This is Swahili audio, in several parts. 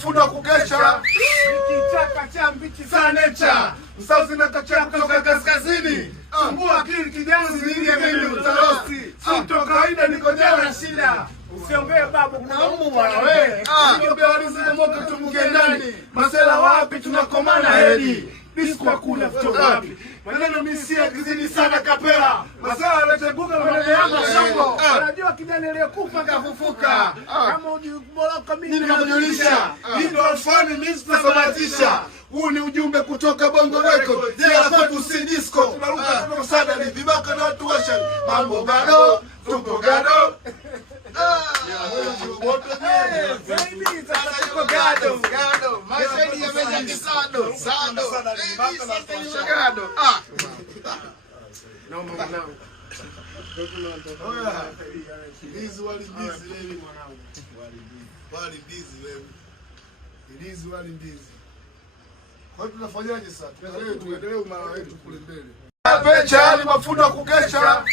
mafundo kukesha kitaka cha mbichi za nature msauzi na kacha kutoka kaskazini sumbua akili kijanzi nilie mimi utarosti sito kawaida niko jela na shida usiongee babu kuna umu bwana wewe ndio beorizi moto tumuke ndani masela wapi tunakomana hedi disco hakuna vitu wapi maneno misia kizidi sana kapela masela anateguka maneno yangu shongo unajua kijana aliyekufa kafufuka kama ujiboloka mimi nikakujulisha hii ndio alfani mimi tunasabatisha huu ni ujumbe kutoka Bongo Record jela kwetu si disco tunaruka kama sada ni vibaka na watu washa mambo bado tuko gado kwa hiyo tunafanyaje sasa? Tuendelee umara wetu kule mbele. Pecha ni mafundo kukesha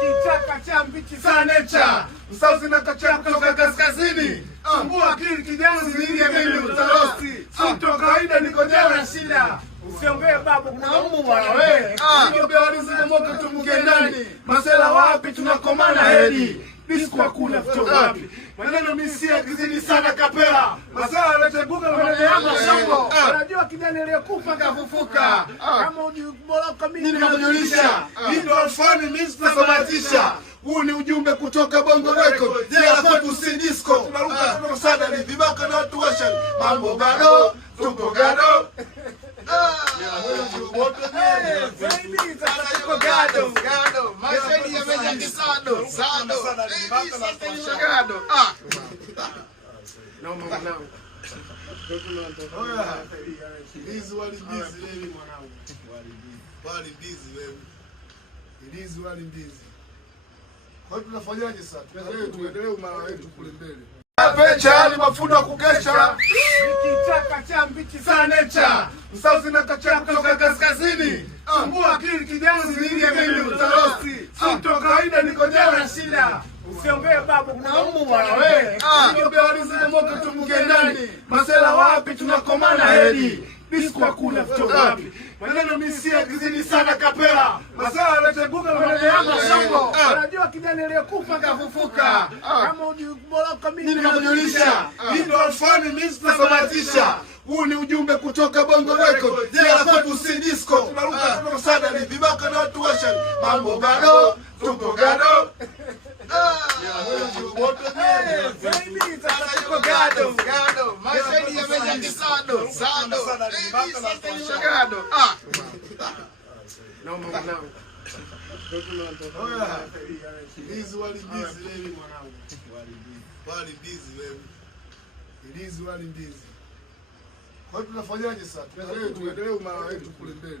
kitaka cha mbichi za nature msauzi na kacha kutoka kaskazini sumbua akili kijanzi nilie mimi utarosti sito kawaida niko jela na shida usiongee babu kuna umu bwana wewe ndio beorizi moto tumuke ndani masela wapi tunakomana hedi disco hakuna vitu wapi maneno misia kizidi sana kapela masela anateguka maneno yangu shongo unajua kijana aliyekufa kafufuka kama ujiboloka mimi nikakujulisha hii ndio alfani mimi tunasabatisha huu ni ujumbe kutoka Bongo Record jela kwetu si disco tunaruka kama sada ni vibaka na watu washa mambo bado tuko gado kwa hiyo tunafanyaje sasa? Tuendelee umara wetu kule mbele. Pecha ni mafundo kukesha kitaka cha mbichi za nature msauzi na kacha kutoka kaskazini sumbua akili kijanzi nilie mimi utarosti sito kawaida niko jela na shida usiongee babu kuna umu bwana wewe ndio beorizi moto tumuke ndani masela wapi tunakomana hedi disco hakuna vitu wapi maneno misia kizidi sana kapela masela anateguka maneno yangu shongo unajua kijana aliyekufa kafufuka kama ujiboloka mimi nikakujulisha hii ndio alfani mimi tunasabatisha huu ni ujumbe kutoka Bongo Record jela kwetu si disco tunaruka kama sada ni vibaka na watu washa mambo bado tuko gado kwa hiyo tunafanyaje sasa? Tuendelee umara wetu kule mbele.